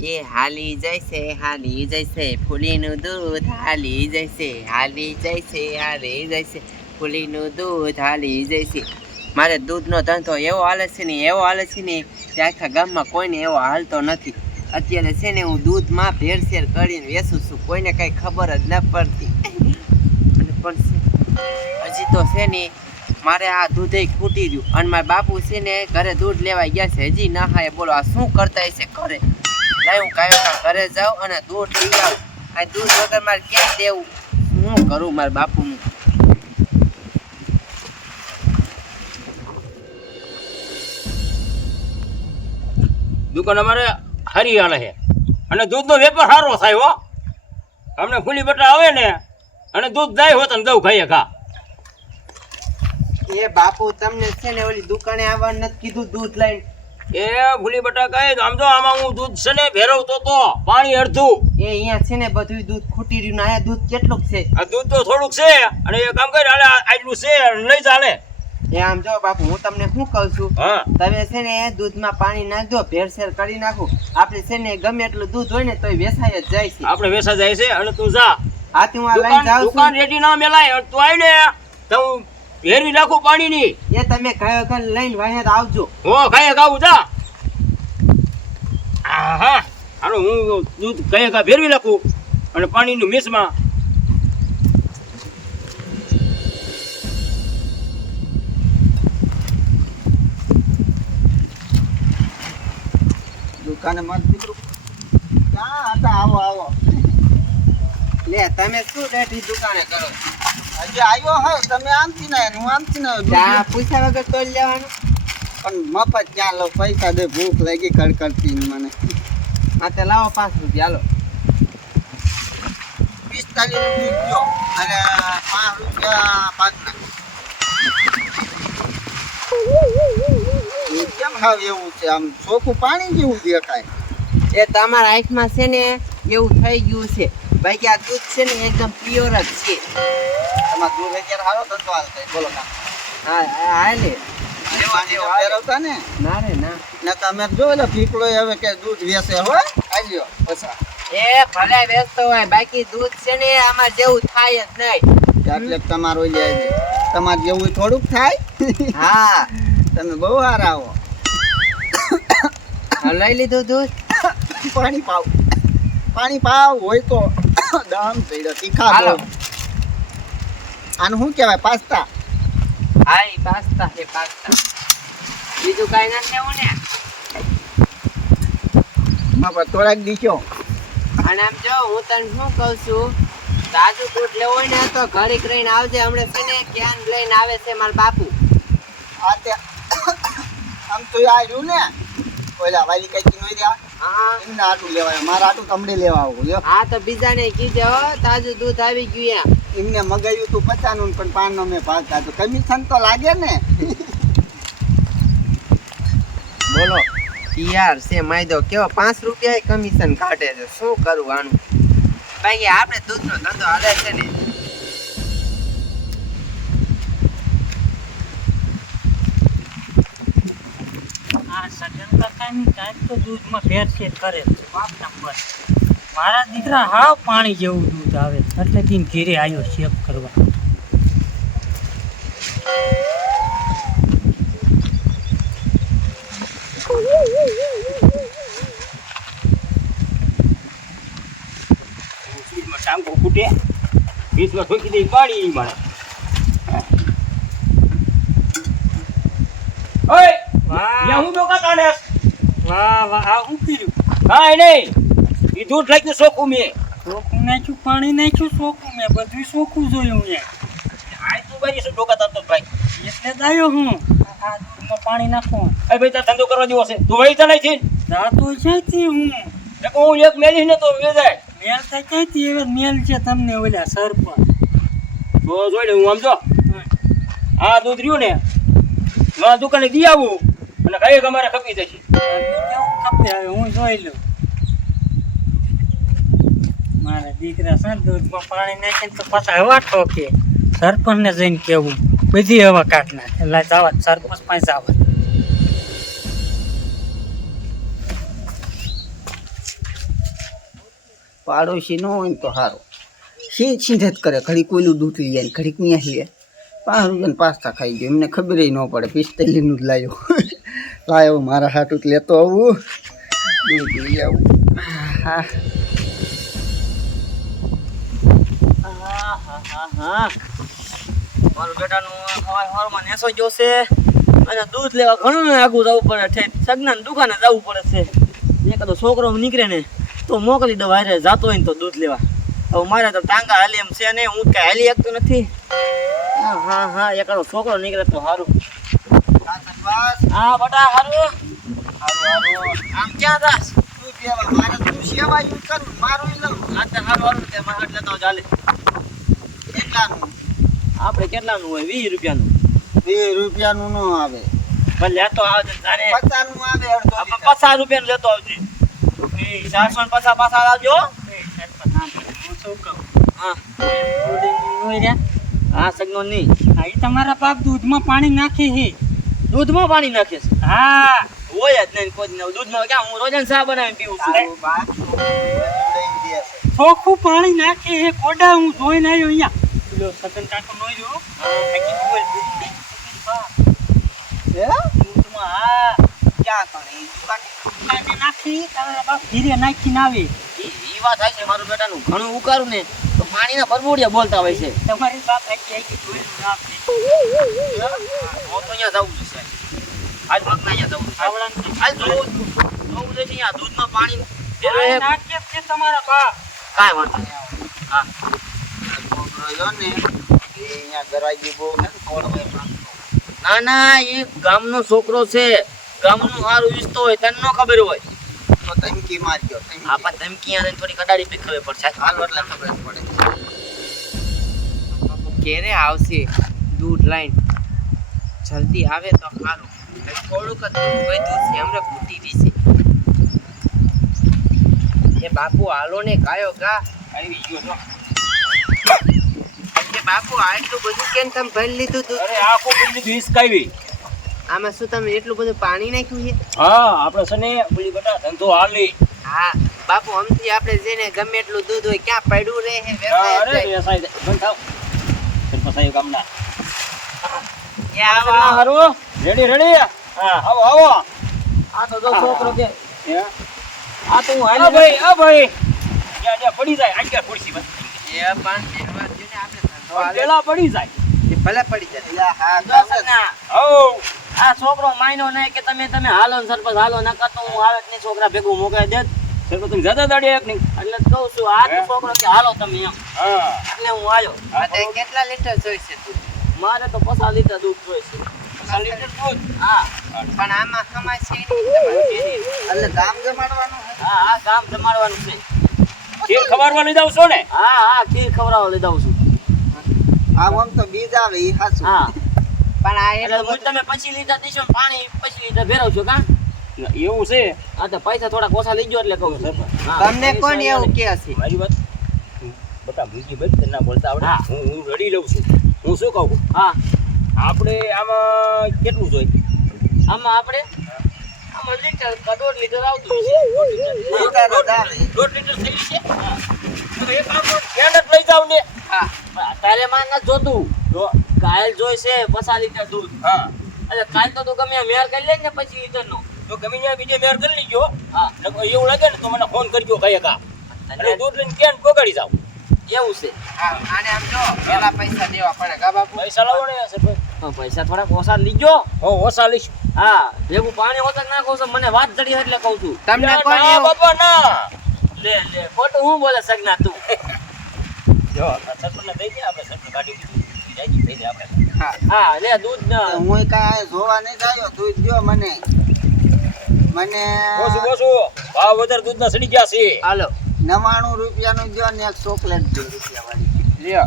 એ હાલી જાય છે ફૂલીનું દૂધ હાલી જાય છે ફૂલીનું દૂધ હાલી જાય છે. મારે દૂધનો ધંધો એવો હાલે છે ને કે આખા ગામમાં કોઈને એવો હાલતો નથી. અત્યારે છે ને હું દૂધમાં ભેળસેળ કરીને વેચું છું, કોઈને કઈ ખબર જ ન પડતી. અને પણ હજી તો છે ને મારે આ દૂધે ખૂટી રહ્યું અને મારા બાપુ છે ને ઘરે દૂધ લેવા ગયા છે, હજી ના હાય. બોલો આ શું કરતા હશે ઘરે? લાય હું કાયમ ઘરે જાઉં અને દૂધ લઈ આવું. આ દૂધ વગર મારે ક્યાં દેવું? શું કરું મારા બાપુનું? દુકાન અમારે હારી હાલે છે અને દૂધનો વેપાર સારો થાય હો. અમને ફૂલી બટા આવે ને અને દૂધ જાય હોત ને દઉં ખાઈએ ખા. એ બાપુ તમને છે ને ઓલી દુકાને આવવાનું નથી કીધું દૂધ લઈને? એ ફૂલી બટા કહે આમ જો આમાં હું દૂધ છે ને ભેરવતો તો પાણી અડધું. એ અહીંયા છે ને બધું દૂધ ખૂટી રહ્યું ને આયા દૂધ કેટલુંક છે? આ દૂધ તો થોડુંક છે અને એ કામ કરે હાલે આટલું છે લઈ ચાલે. એ આમ જો બાપુ હું તમને શું કહું છું, હા તમે છે ને દૂધમાં પાણી નાખજો, ભેળસેળ કરી નાખું. આપણે છે ને ગમે એટલું દૂધ હોય ને તોય વેચાઈ જ જાય છે. આપણે વેસા જાય છે અને તું જા. આથી હું આ લઈને જાઉં છું. દુકાન રેડી ના મેલાય તું આવી ને તો હું ભેરવી નાખું પાણીની. એ તમે કયો કર લઈને વાહે આવજો. હો ખાઈએ ખાવું જા. હા હાલો હું દૂધ ખાઈએ ખા ભેરવી નાખું અને પાણીનું મિક્સમાં. દુકાને મત દીકરો ક્યાં હતા? આવો આવો. લે તમે શું બેઠી દુકાને કરો? હજી આવ્યો હે તમે આમથી ને હું આમથી ને ચા પૂછ્યા વગર તોલ લેવાનું? પણ મફત ક્યાં લો? પૈસા દે, ભૂખ લાગી કડકડતી મને. હા તો લાવો 5 રૂપિયા હાલો. 45 રૂપિયા અને 5 રૂપિયા 5. કેમ હાવ એવું છે? આમ ચોખ્ખું પાણી જેવું દેખાય. એ તમારા આંખમાં છે ને એવું થઈ ગયું છે. બાકી આ દૂધ છે ને એકદમ પ્યોર જ છે. તમારે દૂધ અત્યારે સારો ધંધો હાલ થાય. બોલો કામ હા હાલે. ફેરવતા ને ના રે ના. ને તમે જો એટલે પીપળો હવે કે દૂધ વેચે હોય આલ્યો પછા. એ ભલે વેચતો હોય, બાકી દૂધ છે ને આમાં જેવું થાય જ નહીં. એટલે તમારો તમારે જેવું થોડુંક થાય. હા તમે બહુ સારા આવો. લઈ લીધું દૂધ? પાણી પાવ હોય તો દામ થઈ જાય તીખા. હાલો. આનું શું કહેવાય? પાસ્તા. હા ઈ પાસ્તા છે પાસ્તા. બીજું કાંઈ નથી લેવું ને? માપા થોડાક દીશો. અને આમ જો હું તને શું કહું છું, તાજું દૂધ લેવું હોય ને તો ઘડીક રહીને આવજે. હમણાં છે ને ક્યાન લઈને આવે છે મારા બાપુ. આમ તો આ રહ્યું ને ઓલા વાલી કઈ નો રહ્યા હા એમને આટું લેવાય, મારા આટું તમને લેવા આવું. હા તો બીજાને કીધે હો તાજું દૂધ આવી ગયું. એમને મગાવ્યું તું 50 નું પણ 5 નો મેં ભાગ કાઢો. કમિશન તો લાગે ને. બોલો યાર છે માયદો કેવો 5 રૂપિયા કમિશન કાઢે છે. શું કરું આનું? બાકી આપણે દૂધનો ધંધો હાલે છે ને. આ સગન કાકાની કાંઈક તો દૂધમાં ભેળસેળ કરે છે. બાપ નંબર મારા દીકરા હાવ પાણી જેવું દૂધ આવે એટલે દિન ઘેરે આવ્યો ચેક કરવા. ટાંકો ફૂટે 20 ઠોકી દઈ પાણી મળે. ઓય વાહ હું ડોકા કાઢે. વાહ આ શું કર્યું? કાંઈ નહીં ઈ દૂધ લાગ્યું સોખું મેં. ચોખ્ખું નાખ્યું, પાણી નાખ્યું, ચોખ્ખું મેં બધું ચોખ્ખું જોયું મેં. આ તું બાજી શું ડોકા તાતો ભાઈ? એટલે જ આવ્યો હું આ દૂધમાં પાણી નાખો. એ ભાઈ તાર ધંધો કરવા જેવો છે તું વહી તો નહીં થી જાતો ક્યાંથી હું? હું એક મેલીશ ને તો વેચાય. મેલ થાય ક્યાંથી? હવે મેલ છે તમને ઓલા સર પર. તો જોઈ લે હું આમ જો આ દૂધ રહ્યું ને મારા દુકાને દી આવું અને કઈ અમારે ખપી જશે. કેવું ખપે હવે હું જોઈ લઉં. મારા દીકરા સર દૂધમાં પાણી નાખીને તો પાછા હવા ઠોકે. સરપંચને જઈને કેવું બધી હવા કાઢ નાખે. એટલે જવા સરપંચ પાસે જવા. પાડોશી ન હોય ને તો સારું. સીધે જ કરે, ઘડીક કોઈલું દૂધ લઈ જાય, ઘડીક ત્યાં લે. 5 રૂપિયાને પાસ્તા ખાઈ ગયો, એમને ખબર ન પડે. 45નું જ લાવ્યો. લાવ્યો મારા હાટું જ લેતો આવું, દૂધ લઈ આવું. હા મારું બેટાનું સવારમાં નેસો જોશે અને દૂધ લેવા ઘણું આગું જવું પડે છે. સગનાની દુકાને જવું પડે છે. એકાદો છોકરો નીકળે ને તો મોકલી દઉં, હારે જાતો હોય ને તો દૂધ લેવા. હવે મારે તો ટાંગા હાલી એમ છે ને, હું કાંઈ હાલી શકતો નથી. હા એકાદો છોકરો નીકળે તો સારું. હા બટા સારું. આમ ક્યાં જાસ? મારે તું સેવા યુ કર, મારું લઉં. આ તો સારું તે મારે એટલે તો ચાલે. કેટલાનું? આપણે કેટલાનું હોય? 20 રૂપિયાનું. 2 રૂપિયાનું ન આવે, પણ લેતો આવજે તારે. 50નું આવે. અડધો આપણે 50 રૂપિયાનું લેતો આવજે. 450 પાછા આવજો. હા હા સગનો નહીં. આ ઈ તમારા બાપ દૂધમાં પાણી નાખી છે. દૂધમાં પાણી નાખે છે? હા હોય જ નહીં કોઈ દૂધમાં. ક્યાં હું રોજ ચા બનાવીને પીવું છું. ચોખ્ખું પાણી નાખે છે. કોડા હું જોઈને આવ્યો અહીંયા. પેલો સગન કાકો નો રહ્યો. આખી ડુંગર દૂધમાં. હા ક્યાં કરે? કાઢી નાખી તમારા બાપ ધીરે નાખીને આવે. ઈ વાત થાય છે. મારું બેટાનું ઘણું ઉકારું ને તો પાણીના ભરબોડિયા બોલતા હોય છે. તમારી બાપ આખી જોયેલું નામ છે. હું તો અહીંયા જવું છે. આજ મગના અહીંયા જવું છે. આજ જવું છે અહીંયા દૂધમાં પાણી પાણી નાખે છે તમારા બાપ. કાંઈ વાંધો નહીં. હા છોકરો રહ્યો ને, એ અહીંયા ગરાગી બહુ છે ને, થોડો ના એ ગામનો છોકરો છે. ગામનું સારું ઈચ્છતો હોય તને ન ખબર હોય. તો ધમકી મારજો. આપા ધમકી આને થોડી કડાડી પી ખબર પડશે. હાલો એટલે ખબર પડે. ક્યારે આવશે દૂધ લાઈન? જલ્દી આવે તો સારું. થોડુંક જ દૂધ વધ્યું છે, હમણાં ખૂટી જશે. એ બાપુ હાલો ને ગાયો ગા. આવી ગયો છો. એ બાપુ આટલું બધું કેમ તમે ભરી લીધું દૂધ? અરે આખું પી લીધું હિસકાવી. આમાં શું તમે એટલું બધું પાણી નાખ્યું છે? હા આપણે છે ને બોલી બેટા ધંધો હાલી. હા બાપુ, આમથી આપણે જઈને ગમે એટલું દૂધ હોય ક્યાં પડ્યું રહે છે, હા, વેચાય અરે જાય. વેસાઈ જાય. બંધ થાવ. સરપસાઈ ગામના. એ આવો. હારું રેડી. હા આવો. આ તો જો છોકરો કે હે? આ તો હું આ હાલી ભાઈ જ્યાં પડી જાય આટલા ખુરશી બસ. એ પણ કહેવા દ્યો ને, આપણે ધંધો હાલે. પેલા પડી જાય. એ ભલે પડી જાય. એટલે હા દસ ના. હો આ છોકરો માયનો નહીં કે તમે હાલો ને સરપંચ હાલો નકર તો હું આવે જ નહીં. છોકરા ભેગું મોકલી દે. સરપંચ તમે જતા દાડી એક નહીં. એટલે જ કહું છું આ તો છોકરો કે હાલો તમે એમ. હા એટલે હું આવ્યો. બધે કેટલા લીટર જોઈશે દૂધ? મારે તો 50 લીટર દૂધ જોઈશે. 50 લીટર દૂધ. હા પણ આમાં સમાજ છે નહીં, તમારે કેરી. એટલે ગામ જમાડવાનું છે. હા ગામ જમાડવાનું છે. ખીર ખવારવા લઈ જાવ છો ને? હા ખીર ખવડાવવા લઈ જાઉં છું. આમ તો બીજ આવે એ હાચું. હા પણ આ એટલે એટલું હું તમે 25 લીટર દીશો ને પાણી 25 લીટર ભેરવશો કાં? એવું છે. હા તો પૈસા થોડા ઓછા લઈ ગયો એટલે કહું છું. હા. તમને કોણ એવું કે હશે? મારી વાત બતા બીજી બધી ના બોલતા આવડે. હા. હું રડી લઉં છું. હું શું કહું હા આપણે આમાં કેટલું જોઈએ? આમાં આપણે લીટર કે 1.5 લીટર આવતું હશે. લીટર જ આવે. 1.5 લીટર થઈ છે. તો એક કામ કરો, કેન જ લઈ જાવ ને. હા તારે માં નથી જોતું. કાયલ જોઈશે 50 લીટર દૂધ. હા એટલે કાલ તો તું ગમે એમ મેર કરી લે ને 25 લીટર નો. તો ગમે ત્યાં બીજે મેર કરી લીજો. હા નકર એવું લાગે ને તો મને ફોન કરજો કઈ કા. અને દૂધ લઈને કેન પકડી જાવ. એવું છે. હા, આને આમ જો પેલા પૈસા દેવા પડે કા બાપુ? પૈસા લાવો ને સરપંચ. પણ પૈસા થોડા ઓછા લીજો. હો ઓછા લઈશ. હા ભેગું પાણી ઓછા નાખો છો. મને વાત જડી એટલે કહું છું. તમને કોણ ના એવું? બાપા ના. લે ખોટું હું બોલે સગના તું. જો સરપંચને દઈ દે આપણે સરપંચ ગાડી બીજી થઈ જાય આપણે. હા હા લે દૂધ ન હું કાંઈ જોવા નહીં જાયો. દૂધ દ્યો મને. ઓછું ભાવ વધારે દૂધના સડી ગયા છે. હાલો 99 રૂપિયાનું દ્યો ને એક ચોકલેટ દો રૂપિયાવાળી. લ્યો.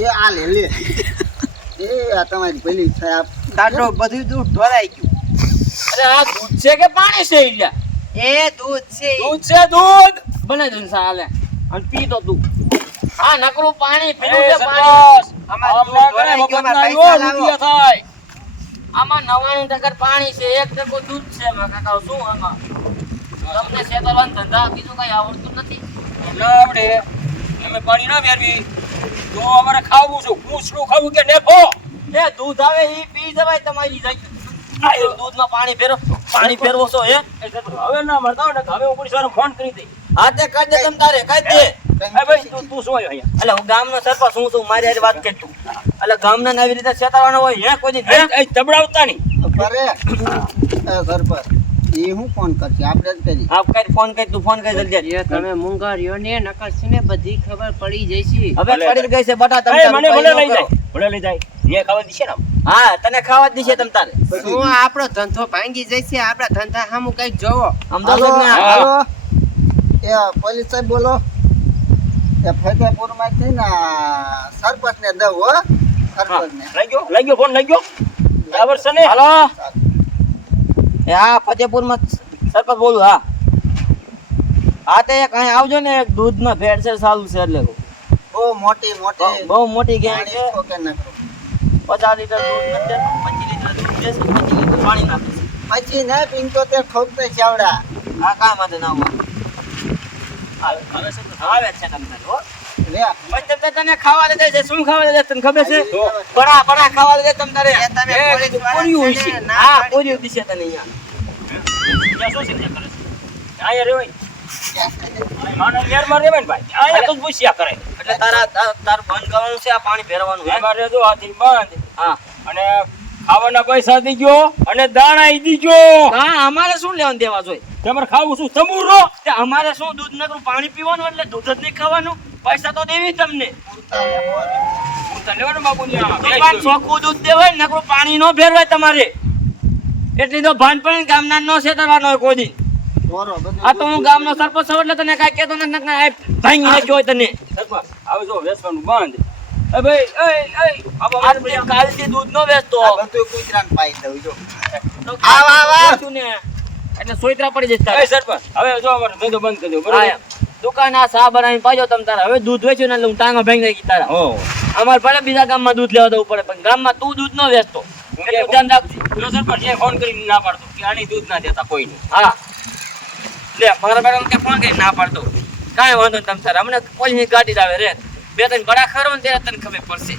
એ આ લે એ આ તમારી પેલી સાહેબ તાટો બધું દૂધ ઢોળાઈ ગયું. અરે આ દૂધ છે કે પાણી છે એટલે? એ દૂધ છે. દૂધ છે દૂધ. બનાવી દઉં સાલે અને પી તો તું. આ નકરું પાણી પીવું એ છે સરપંચ, પાણી. અમારે આમ દૂધ ના કરે, ઢોળાઈ ગયું, મફતના અમારે પૈસા આવ્યો, લાવો. રૂપિયા થાય. આમાં 99% પાણી છે 1% દૂધ છે. માં કાકા શું આમાં તમને અમને શેતારવાનું ધંધા બીજું કઈ આવડતું નથી. એટલે આપણે અમે પાણી ના ફેરવી તો અમારે ખાવું શું પૂછડું ખાવું કે નેફો એ દૂધ આવે ઈ પી જવાય તમારી જાય. દૂધમાં પાણી ફેરવો છો હે? હવે ના મળતા હોય ને હવે હું પોલીસ વાળાને ફોન કરી દઈ. હા તે કરી દે તમ તારે કરી દે. એ ભાઈ તું શું આવ્યો અહીંયા એટલે હું ગામનો સરપંચ હું છું, મારી હારે વાત કર તું. એટલે ગામના ને આવી રીતે શેતારવાનો હોય હે કોઈ દી? એ તબડાવતા નહીં. ઘરે ઘર પર એ હું ફોન કરશે આપણે જ કરી. આપ કરી ફોન કરી તું ફોન કરી જલ્દી. એ તમે મૂંગાર્યો ને નકર છે ને બધી ખબર પડી જશે. હવે પડી ગઈ છે બટા તમ એ તારે મને કઈ ભલે ન લઈ કરો. જાય ભલે લઈ જાય ને ખાવા દીશે ને આમ. હા તને ખાવા જ દીશે તમ તારે. શું આપણો ધંધો ભાંગી જશે? આપણા ધંધા સામું કઈક જોવો. સમજાવો હાલો ને? હાલો એ પોલીસ સાહેબ બોલો એ ફતેપુરમાંથી ને સરપંચ ને દઉં હો સરપંચ ને લઈ ગયો ફોન લઈ ગયો બરાબર છે ને હાલો એ હા ફતેપુરમાં સરપંચ બોલું. હા હા તે કઈ આવજો ને એક દૂધમાં ભેળસેળ ચાલુ છે એટલે બહુ મોટી મોટી બહુ મોટી ગેંગ છે. પાણી ઠોકે ન કરો. 50 લીટર દૂધ નથી દેતું, 25 લીટર દૂધ દેશે, 25 લીટર પાણી નાખે છે. પછી ને 75 ઠોકતે ચાવડા આ કાંઈ વાંધો ના હોય. આવે છે તમ તારે હો. લે પછી તો તને ખાવા દે છે. શું ખાવા દે તને ખબર છે? તો. બડા ખાવા દે તમ તારે. એ તમે એ પોલીસ વાળા પૂર્યું છે છે. ને, ના હા પાડી. પૂર્યું દિશે તને અહીંયા. ત્યાં શું છે કરે છે આયા રેવાય માનો લેર માં રેવાય ને ભાઈ આયા તો જ પૂછ્યા કરે એટલે તાર બંધ કરવાનું છે આ પાણી ભરવાનું હે. અમારે જો હાથી બંધ હા અને ખાવાના પૈસા દીજો અને દાણા દીજો હા અમારે શું લેવાનું દેવા જોઈએ? તમારે ખાવું શું તંબુરો તે અમારે શું દૂધ નકરું પાણી પીવાનું એટલે દૂધ જ નહીં ખાવાનું? પૈસા તો દેવી તમને. લેવાનું બાબુની આ તો પણ ચોખ્ખું દૂધ દેવાય ને નકરું પાણી નો ફેરવાય તમારે. એટલી તો ભાન પડીને ગામના નો છેતરવાનો હોય કોઈ દી. બોરો બધું આ તો હું ગામનો સરપંચ છું એટલે તને કાંઈ કહેતો નથી નકર આ ભાંગી નાખ્યો હોય તને. સરપંચ આવે જો વેચવાનું બંધ એ ભાઈ આજથી કાલથી દૂધ નો વેચતો. આ બધું કૂતરાને પાઈ દઉં જો તો આવ, આવ, આવ. વેચું ને એટલે સોયત્રા પડી જશે તારે. એ સરપંચ હવે જો અમારો ધંધો બંધ કરી દો હા, બરોબર એમ. દુકાન આ સા બનાવીને પાજો તમ તારે. હવે દૂધ વેચ્યું ને એટલે હું ટાંગા ભાંગી નાખી તારા. હો અમારે ભલે બીજા ગામમાં દૂધ લેવા જવું પડે પણ ગામમાં તું દૂધ ન વેચતો. એટલું ધ્યાન રાખજો. જો સરપંચ એ ફોન કરીને ના પાડતો કે આની દૂધ ના દેતા કોઈને હા લે મારા બેટા કે ફોન કરી ના પાડતો. કાંઈ વાંધો નહીં તમ તારે. હમણાં પોલીસની ગાડી જ આવે રે. બે ત્રણ બડા ખરો ને ત્યારે તને ખબર પડશે.